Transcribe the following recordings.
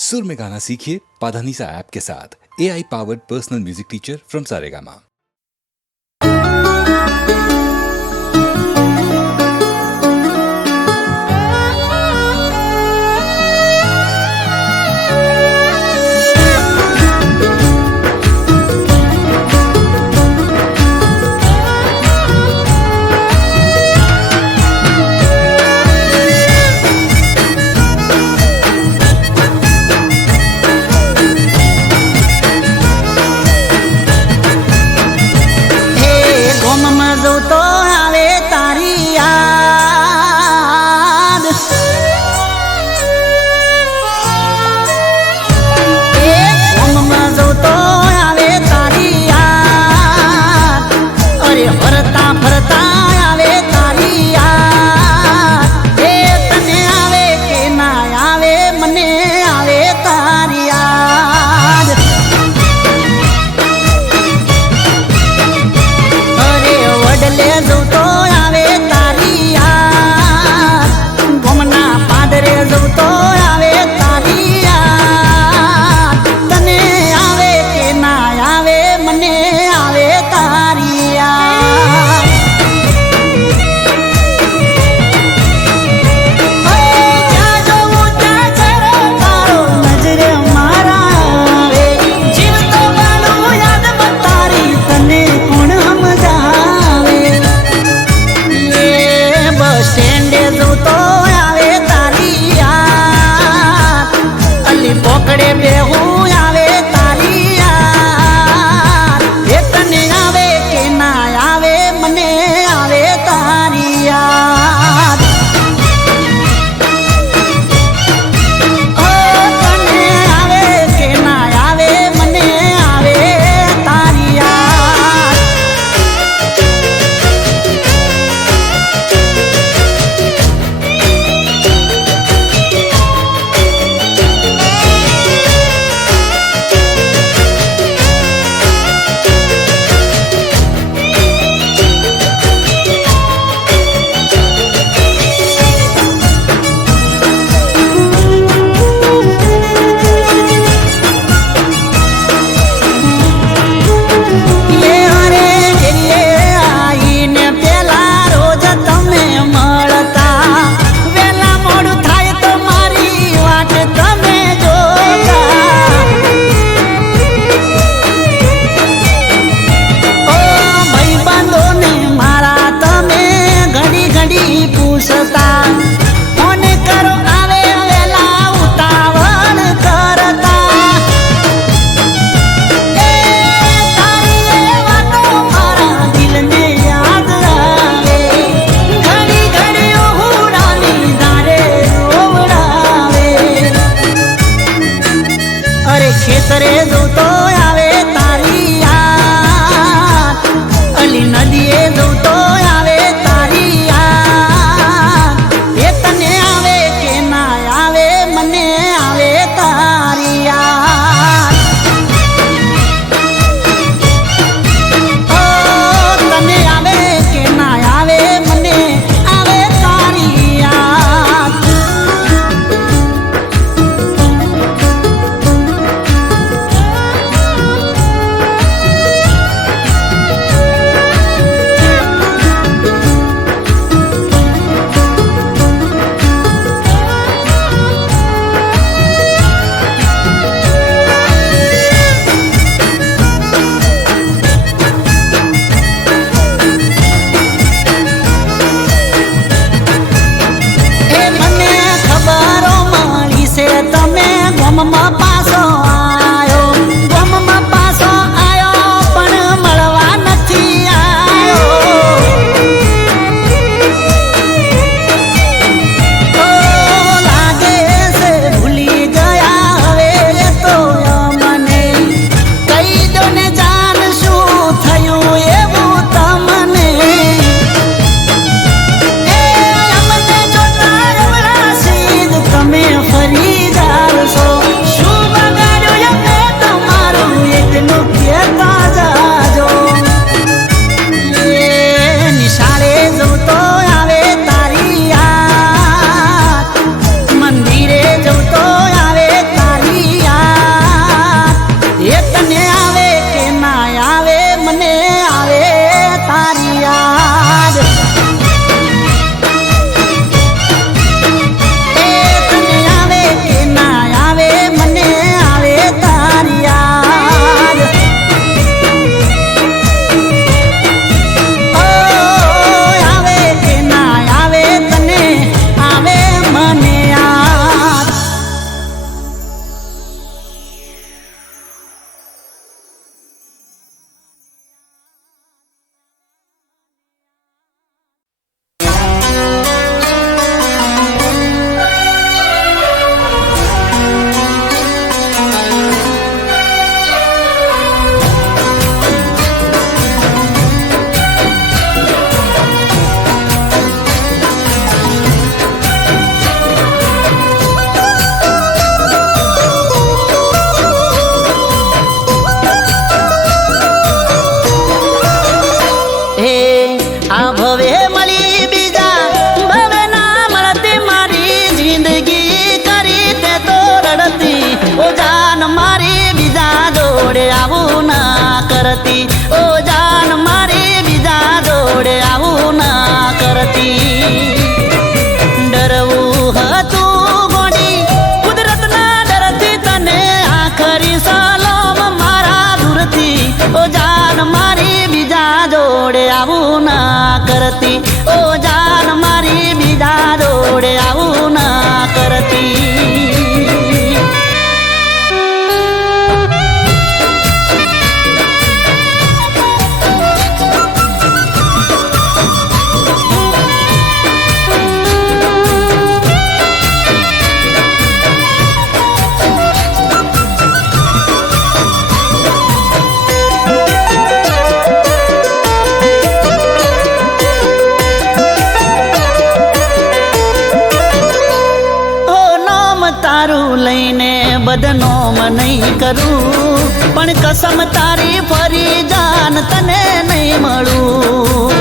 सुर में गाना सीखिए पाधानीसा ऐप के साथ AI powered personal music teacher from Saregama. ફરી જાવ છો શું કરતી ઓ જાન મારી બીજા જોડે આવું ના કરતી. તારું લઈને બદનોમ નહીં કરું પણ કસમ તારી ફરી જાન તને નહીં મળું.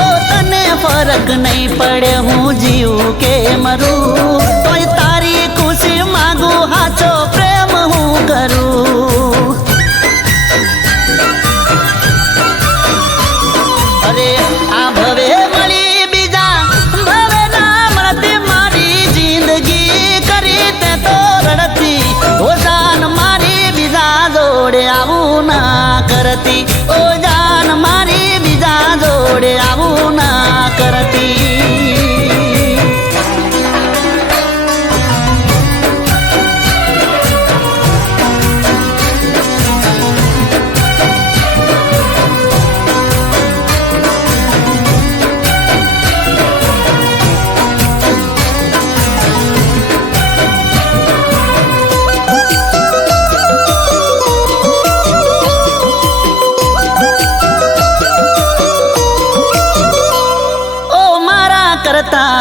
ઓ તને ફરક નહીં પડે હું જીવું કે મરું તોય તારી ખુશી માગું હાચો પ્રેમ હું કરું. અરે આ ભવે મળી આવું ના કરતી ઓ જાન મારી બીજા જોડે આવું ના કરતી.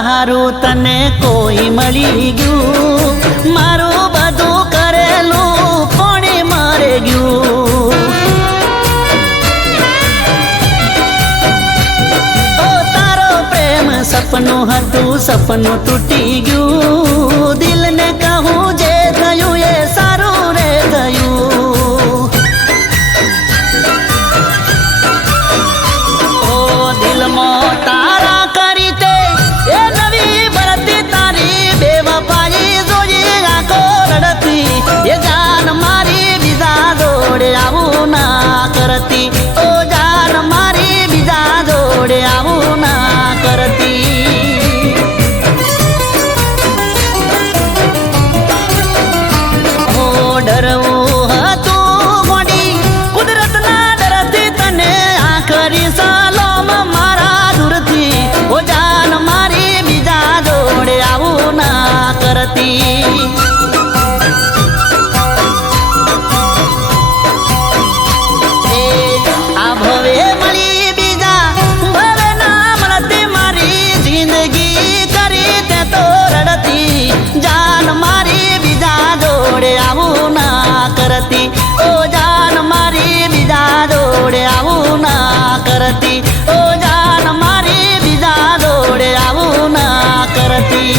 હારું તને કોઈ મળી ગયું મારું બધું કરેલું કોણે મરે ગયું. ઓ તારો પ્રેમ સપનું હતું સપનું તૂટી ગયું દિલને કહું જે થયું એ સારું રે થયું. ઓ દિલમાં તારા એ જાન મારી બીજા જોડે આવું ના કરતી ઓ જાન મારી બીજા જોડે આવું ના કરતી. ઓ ડરવું હતું ગોડી કુદરતના ડરથી તને આખરી સલામ મારા દૂરથી ઓ જાન મારી બીજા જોડે આવું ના કરતી. જાન મારી બીજા જોડે આવું ના કરતી ઓ જાન મારી બીજા જોડે આવું ના કરતી ઓ જાન મારી બીજા જોડે આવું ના કરતી.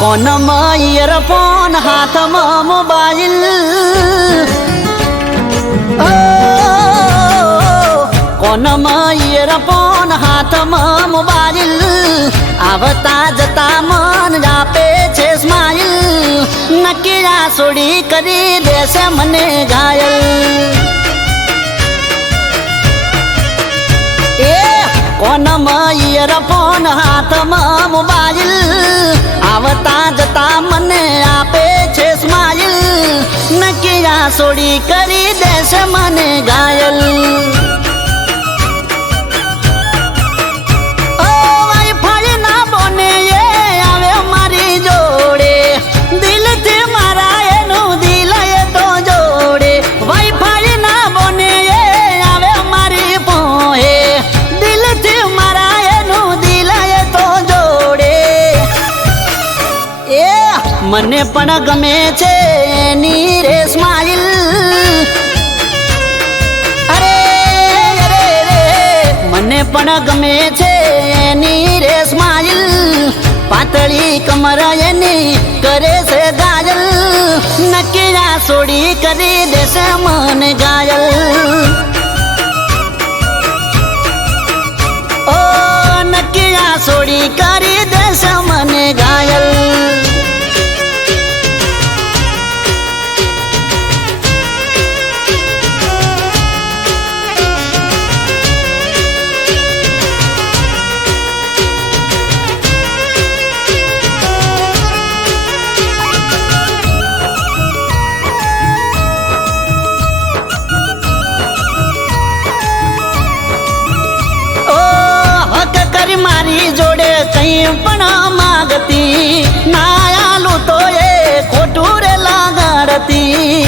કોનમાં ઇયરફોન હાથમાં મોબાઈલ કોનમાં ઇયરફોન હાથમાં મોબાઈલ આવતા જતા મન આપે છે સ્માઈલ નક્કી આ સોડી કરી દેશે મને ઘાયલ એ કોનમાં ઇયરફોન હાથમાં મોબાઈલ આવતા જતા મને આપે છે સ્માઈલ નક્કી આ સોડી કરી દેશે મને ઘાયલ મને પણ ગમે છે એની રે સ્માઈલ અરે અરે રે મને પણ ગમે છે એની રે સ્માઈલ પાતળી કમર એની કરે છે ઘાયલ નક્કી આ સોડી કરી દેશે મને ઘાયલ ઓ નક્કી આ સોડી કરી દેશે મને ઘાયલ મારી જોડે કઈ પણ માગતી ના આલું તો એ ખોટું રે લાગાડતી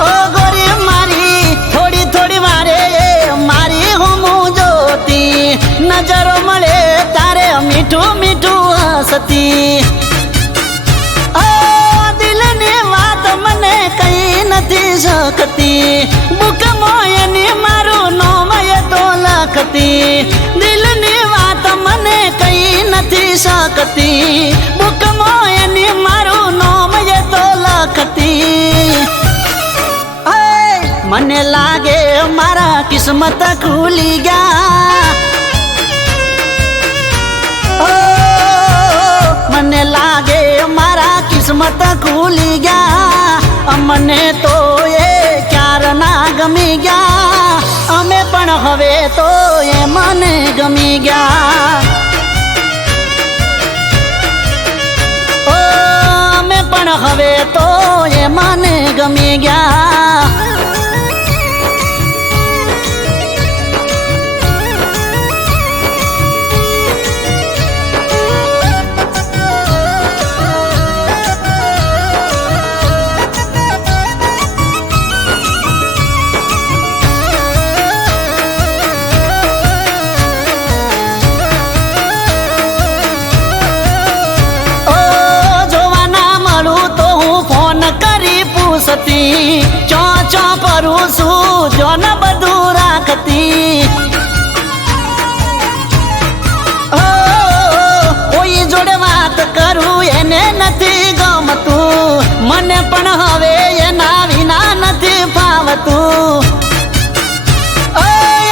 ઓ ગોરી મારી થોડી થોડી વારે મારી હું જોતી નજરો મળે તારે મીઠું મીઠું હસતી ઓ દિલની વાત મને કઈ નથી શકતી બુકમો એની મારું નોમ તો લખતી દિલની વાત મને કઈ નથી શકતી બુકમો એની મારું નામ એ તો લખતી મને લાગે મારા કિસ્મત ખુલી ગયા મને લાગે મારા કિસ્મત ખુલી ગયા મને તો એ ક્યાર ના ગમી ગયા અમે પણ હવે તો એ મને ગમી ગયા ઓ અમે પણ હવે તો એ મને ગમી ગયા ચો ચો કરું છું જોન બધું રાખતી કોઈ જોડે વાત કરું એને નથી ગમતું મને પણ હવે એના વિના નથી ફાવતું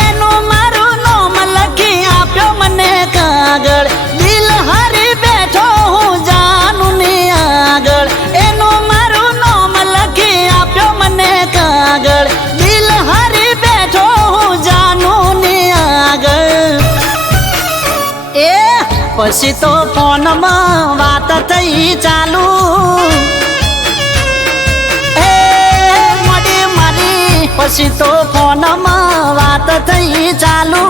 એનું મારું નામ લખી આપ્યો મને કાગળ દિલ હારી બેઠો હું જાનું ની આગળ એનું મારું નામ લખી આપ્યો મને કાગળ દિલ હારી બેઠો હું જાનું ની આગળ એ પછી તો ફોનમાં વાત થઈ ચાલુ પછી તો ફોનમાં વાત થઈ ચાલુ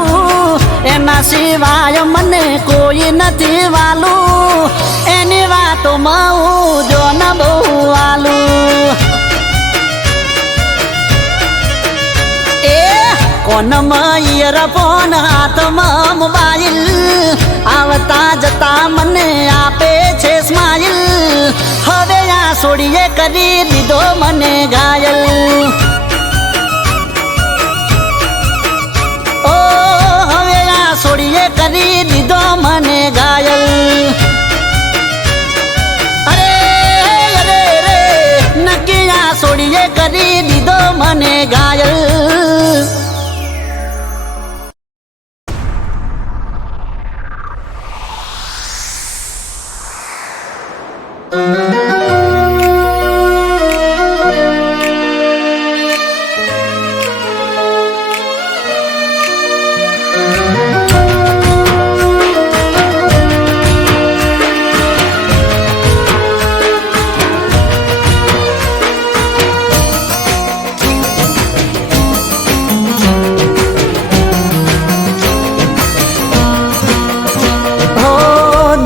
એના સિવાય મને કોઈ નથી વાલું એની વાતોમાં હું જો ન બહુ વાલું એ કોનમાં ઇયરફોન હાથમાં મોબાઈલ આવતા જતા મને આપે છે સ્માઈલ હવે આ સોડીએ કરી દીધો મને ઘાયલ સોડીએ કરી દીધો મને ઘાયલ આજે કરી દીધો મને ઘાયલ.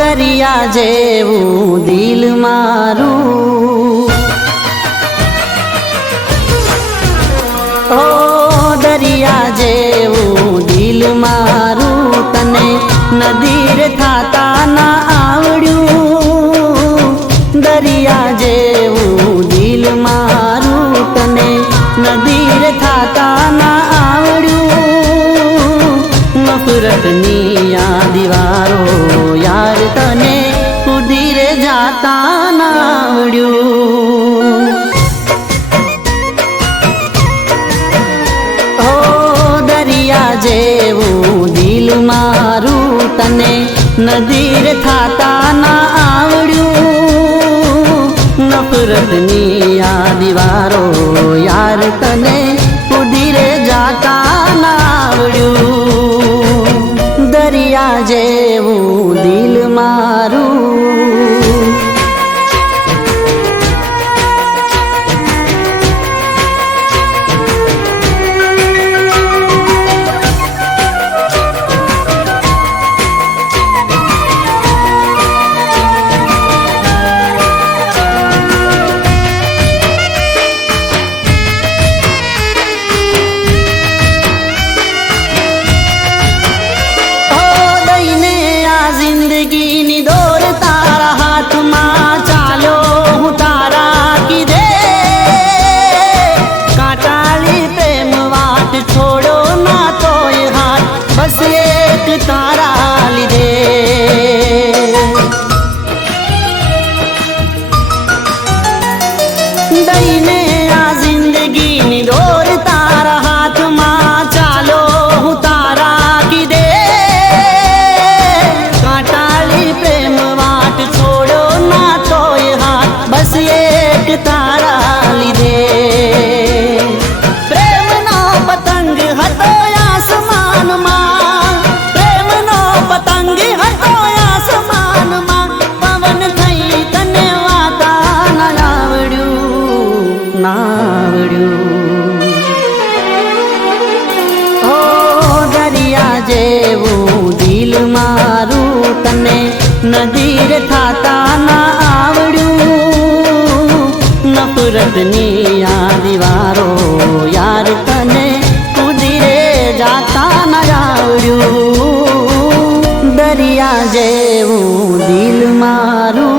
દરિયા જેવું દિલ મારું, ઓ દરિયા જેવું દિલ મારું, તને નદીર થાતા ના આવડ્યું. દરિયા જેવું દિલ મારું, તને નદીર થાતા ના આવડ્યું. નફરતની આ દીવારો યાર તને ઉડીરે જાતા ના આવડ્યું. ઓ દરિયા જેવું દિલ મારું, તને નદીર થાતા ના આવડ્યું. નફરતની આ દીવારો યાર તને ઉડીરે જાતા ના આવડ્યું. દરિયા જેવું દિલ મારું. જિંદગીની દોર તારા હાથમાં, ચાલો હું તારા કીધે. કાંટાળી પ્રેમ વાટ છોડો ના તોય હાથ, બસ એક તારા લીધે. દઈને આ જિંદગીની દોર તારા હાથમાં, ચાલો હું તારા કીધે. બસ એક તારા લીધે. પ્રેમનો પતંગ હતો આસમાનમાં, પ્રેમનો પતંગ હતો આસમાનમાં, પવન થઈ તને વાતા ના આવડ્યું, ના આવડ્યું. ઓ દરિયા જેવું દિલ મારું, તને નદીર થાતા ના આવડ્યું. નફરતની આ દીવારો યાર તને ઉડીરે જાતા ના આવડ્યું. દરિયા જેવું દિલ મારું.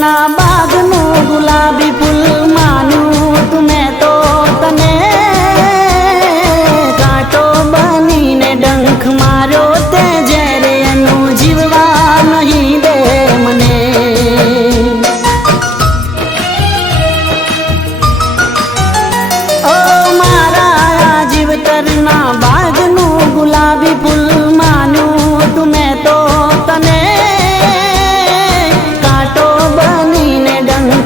ના બાગનું ગુલાબી ફૂલ માનું તુમે તો તને, કાંટો બનીને ડંખ માર્યો તે જ્યારે એનું જીવવા નહીં દે મને. ઓ મારા જીવતરના બાગનું ગુલાબી ફૂલ માનું તુમે તો તને, ડંખ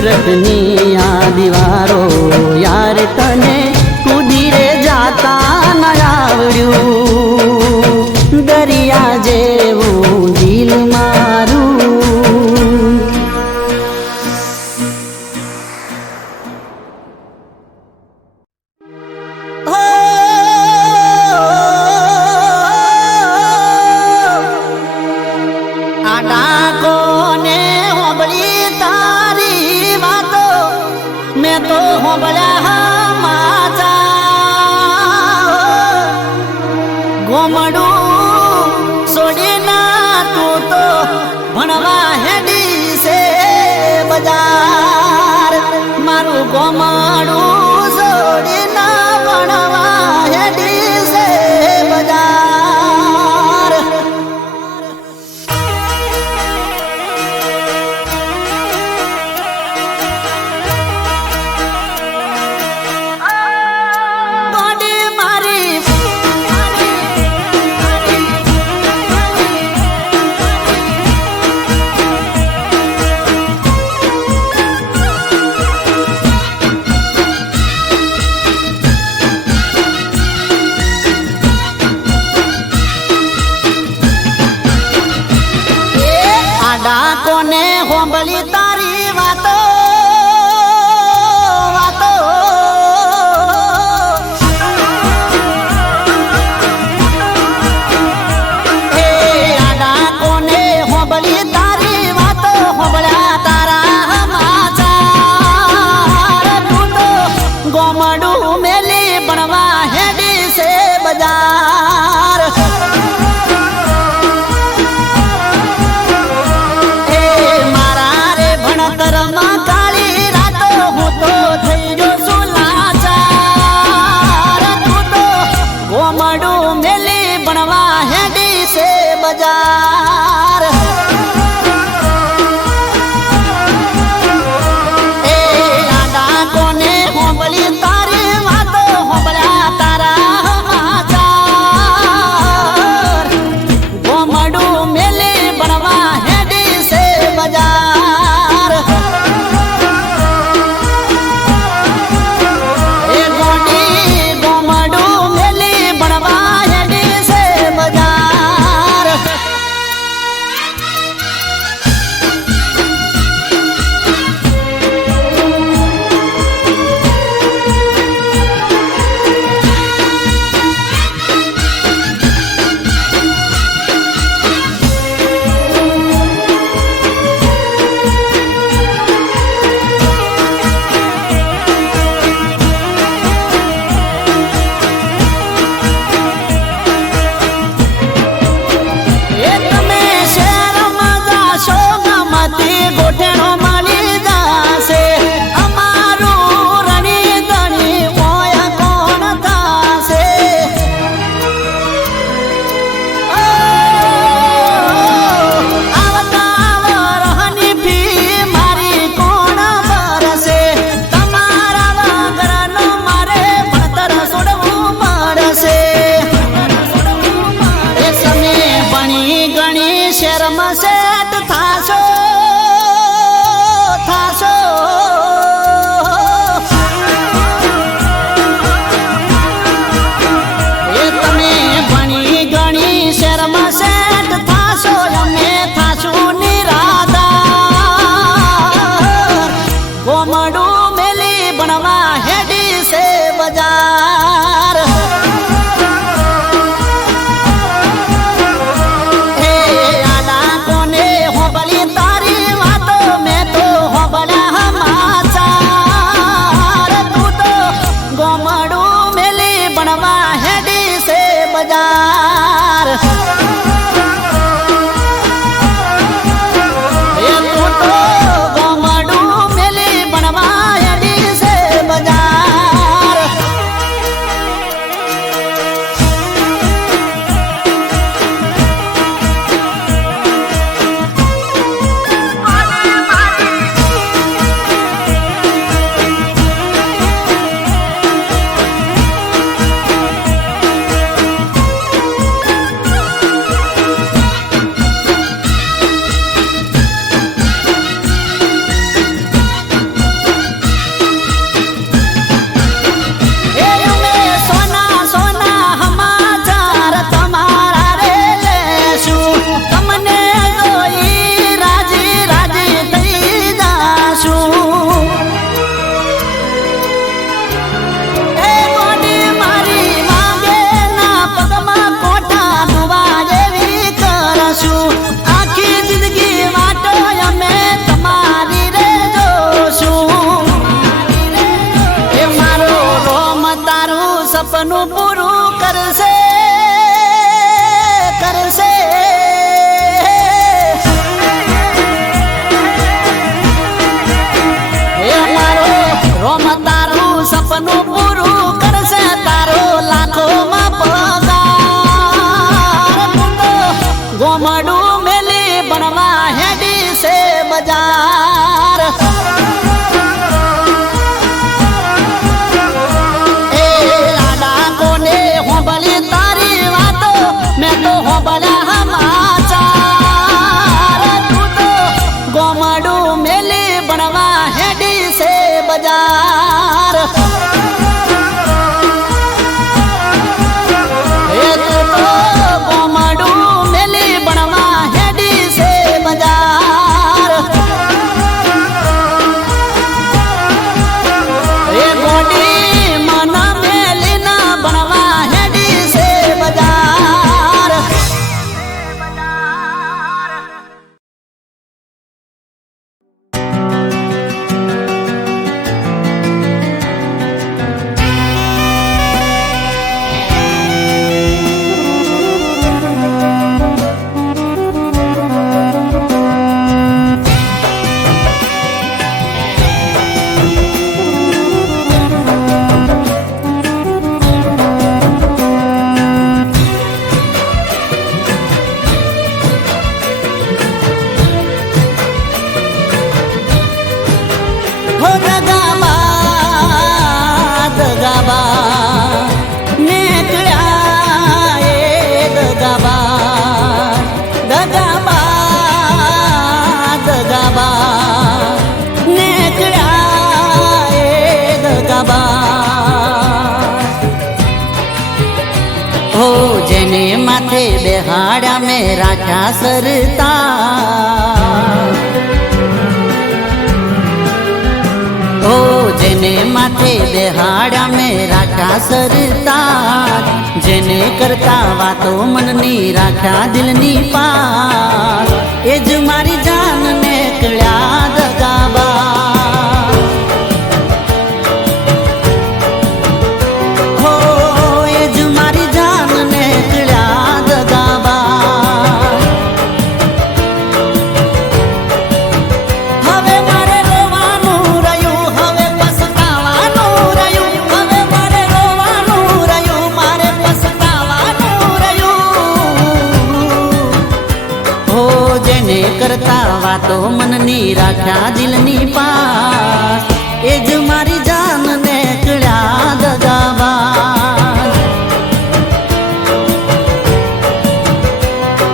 સુરતની આ દીવારો યાર તને કૂદી રે જાતા ન આવડ્યું દરિયા જેવું દિલ મારું મેં તો હોબળ્યા માતા ગોમડું છોડી ના તું તો ભણવા હેડી છે બજાર મારું ગોમડું છોડી ના ભણવા હેડી છે બજાર કોને હોંબળી તારી વાતો વાતો એ આડા કોને હોંબળી તારી વાતો હોંબળ્યા તારા માચાર તું તો ગોમડું મેલી ભણવા હેડી છે બજાર બજાર એ આડા કોને હોંબળી તારી વાતો હોંબળ્યા તારા માચાર ગોમડું મેલી ભણવા હેડી છે બજાર એ ગોડી ગોમડું મેલી ભણવા હેડી છે બજાર ગોઠેણો માલી જાશે અમારું રણી ધણી ઓય કોણ થાશે આવતા વરહની ફી મારી કોણ ભરશે તમારા વગરનો મારે ભણતર છોડવું પડશે એ તમે ભણી ગણી શેરમાં સેટ થાશો એ તમે ભણી ગણી શેરમાં સેટ થાશો અમે થાશું નિરાધાર ગોમડું મેલી ભણવા હેડી છે બજાર એ આડા કોને કરશે કરશે એ મારો રોમ તારું સપનું પૂરું કરશે તારો લાખોમાં પગાર તું તો ગોમડું મેલી બનવા હેડી છે બજાર એ લાડા કોને હોંભળી તારી વાતો મેં તો હોંભળ્યા સમાચાર તું તો ગોમડું મેલી બનવા હેડી છે બજાર એ તું તો ગોમડું મેલી બનવા હેડી છે બજાર એ ગોડી મન મેલી ના બનવા હેડી છે બજાર હો દગાબા નીકળ્યા એ દગાબા નીકળ્યા એ દગાબા હો જેને માથે બેહાડ્યા મેં રાખ્યા સરતા ઓ જેને માથે બેહાડ્યા મેં રાખ્યા સરતા જેને કરતા વાતો મનની રાખ્યા દિલની પાર એ જ મારી જાન ને કળ્યા દગાબા હો એ જ મારી જાન ને કળ્યા દગાબા હવે મારે રોવાનું રહ્યું હવે પસ્તાવાનું રહ્યું હવે મારે રોવાનું રહ્યું મારે પસ્તાવાનું રહ્યું હો જેને કરતા વાતો મનની રાખ્યા દિલની પાસ એ જ મારી જાન ને કળ્યા દગાબા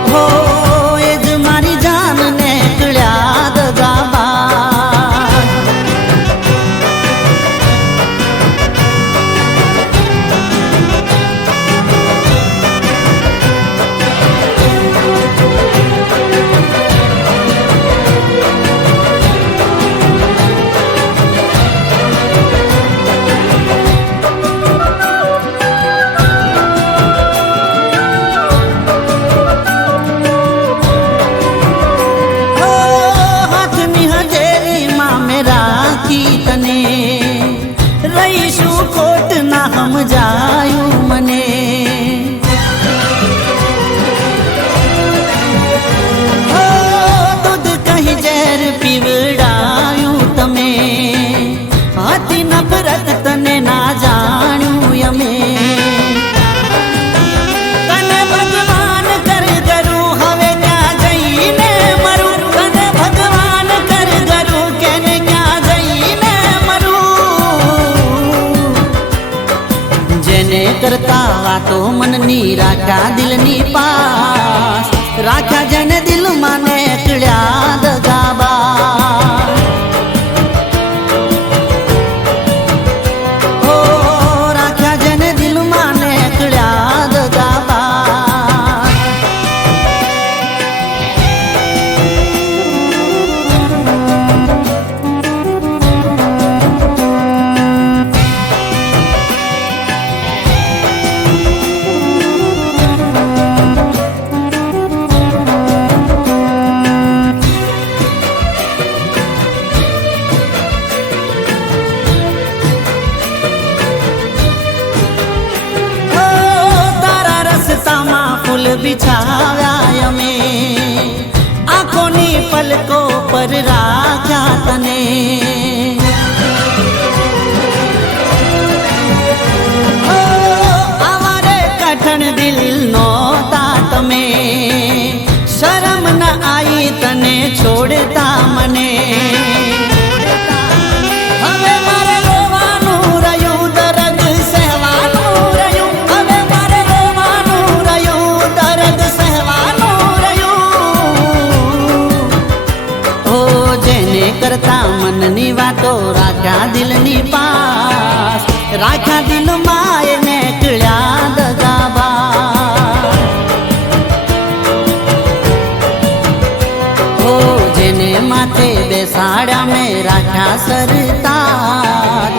હો એ જ મારી જાન ને કળ્યા દગાબા હો હાથની હજેરીમાં મેં રાખી તને રહીશું ખોટ ના સમજાયું મને હો દૂધ કહી ઝેર પીવડાયું તમે હતી નફરત તને ના જાણ્યું અમે તને ભગવાન કર ગરું હવે ક્યાં જઈને મરું તને ભગવાન કર ગરું કેને ક્યાં જઈને મરું જેને કરતા વાતો મનની રાખ્યા દિલની પાસ રાખ્યા જેને દિલમાં ને કળ્યા દગાબા હો રાખ્યા જેને દિલમાં ને કળ્યા દગાબા રસ્તામાં ફૂલ બિછાવ્યા અમે, આંખોની પલકો પર રાખ્યા તને. અમારે કઠણ દિલ નોતા તમે, શરમ ન આઈ તને છોડતા મને. હવે મારે રોવાનું રહ્યું, દર્દ સહેવાનું રહ્યું. હવે મારે રોવાનું રહ્યું, દર્દ સહેવાનું રહ્યું. ઓ જેને કરતા મનની વાતો રાખ્યા દિલની પાસ, રાખ્યા દિલમાં એને કળ્યા દગાબા. ઓ જેને માથે બેસાડ્યા મેં રાખ્યા સરતા,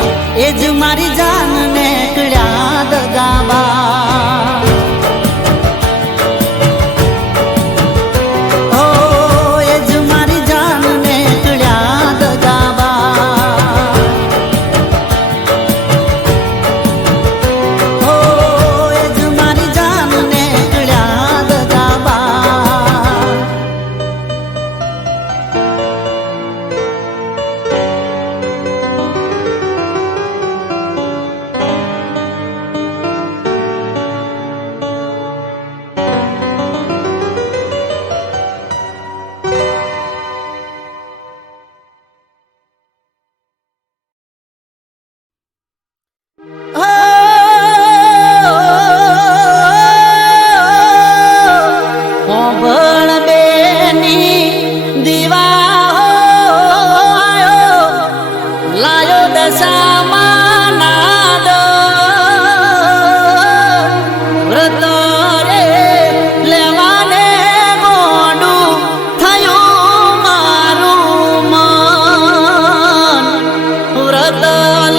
એ જ મારી જાનને કળ્યા દગાબા. ઓ એ જ મારી જાનને કળ્યા દગાબા. ઓ એ જ મારી જાનને કળ્યા દગાબા. ઓભળ બેની દીવા લાયો દશામાં નાદ, વ્રત રે લેવાને ગોડું થયું મારું મન. વ્રત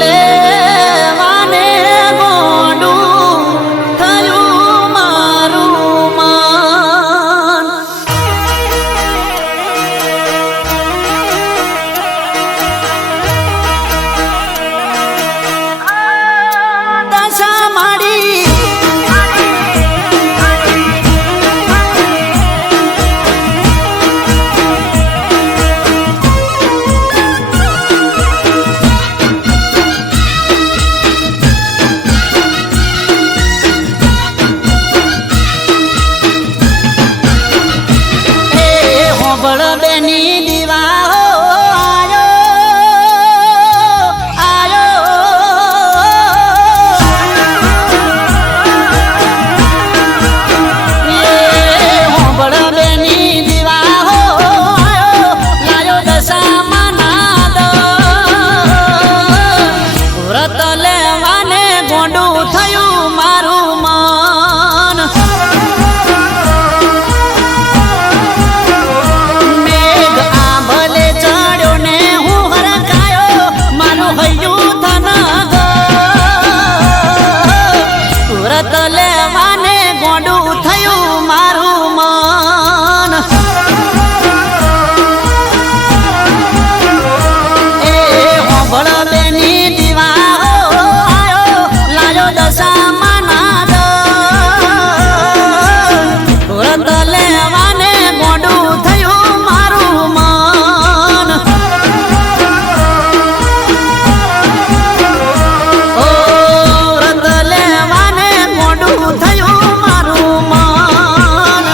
લેવાને ગોડું થયું મારું મન. દશા માડી હોબળ બેની દીવા હોબળ બેની દીવા લાયો દશામાં નાદ, વ્રત લેવાને ગોંડું થયું મારું મન. મેઘ આંબલે ચડ્યો ને હું હરખાયો, મારું હૈયું થનગ. વ્રત લેવાને ગોંડું થયું મારું મન. એ હોબળ બેની દીવા લાયો દશામાં નાદ, વ્રત લેવાને ગોંડું થયું મારું મન. ઓ વ્રત લેવાને ગોંડું થયું મારું મન.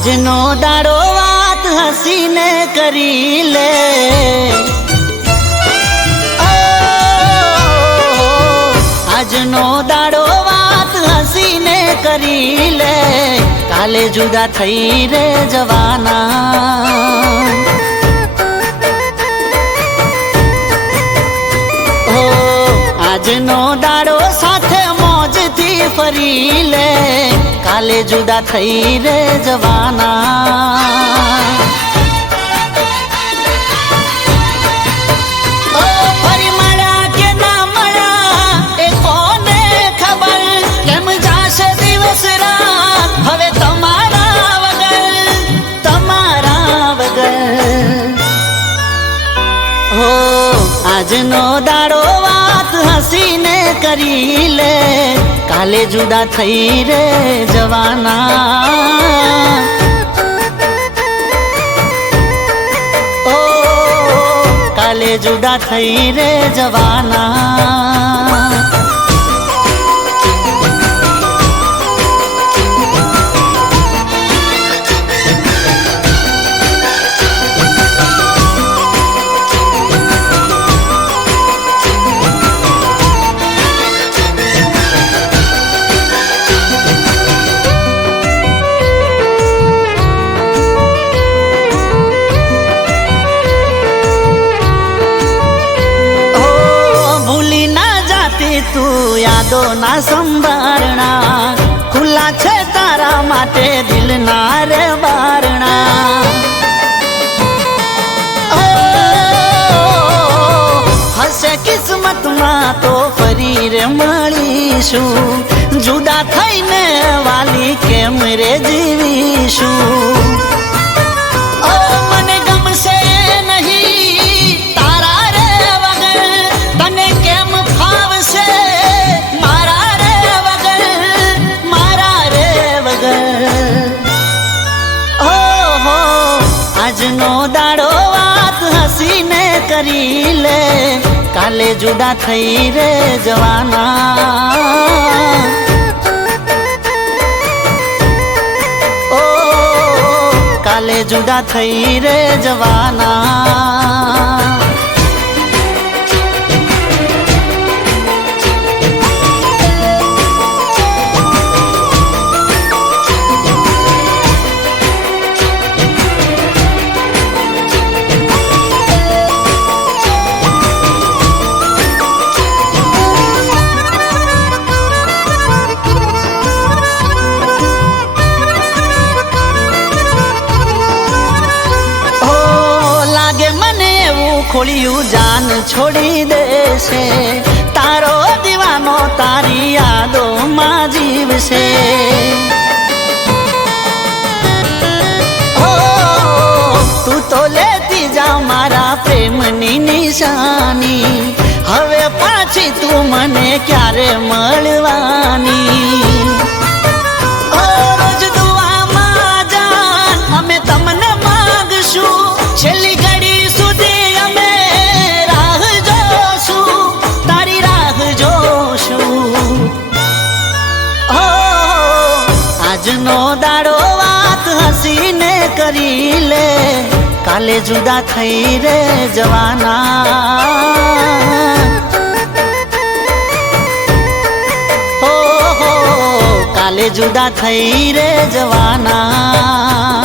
આજનો દાડો વાત હસીને કરી લે, આજનો દાડો વાત હસીને કરી લે, કાલે જુદા થઈ રે જવાના. ઓ આજનો દાડો સાથે મોજથી ફરી લે, કાલે જુદા થઈ રે જવાના. આજનો દાડો વાત હસીને કરી લે, કાલે જુદા થઈ રે જવાના. ઓ કાલે જુદા થઈ રે જવાના. તું યાદો ના સંભારણા, ખુલ્લા છે તારા માટે દિલના રે બારણા. હશે કિસ્મતમાં તો ફરી રે મળીશું, જુદા થઈને વાલી કેમ રે જીવીશું. મને ગમશે નહીં તારા રે વગર, તને કેમ ફાવશે મારા રે વગર, મારા રે વગર. ઓહો આજનો દાડો વાત હસીને કરી લે, કાલે જુદા થઈ રે જવાના. કાલે જુદા થઈ રે જવાના. ખોળિયું જાન છોડી દેશે, તારો દીવાનો તારી યાદોમાં જીવશે. તું તો લેતી જા મારા પ્રેમની નિશાની, હવે પાછી તું મને ક્યારે મળવાની. રોજ દુઆમાં જાન અમે તમને માંગશું, છેલ્લી ઘડી આજનો દાડો વાત હસીને કરી લે, કાલે જુદા થઈ રે જવાના. હો કાલે જુદા થઈ રે જવાના.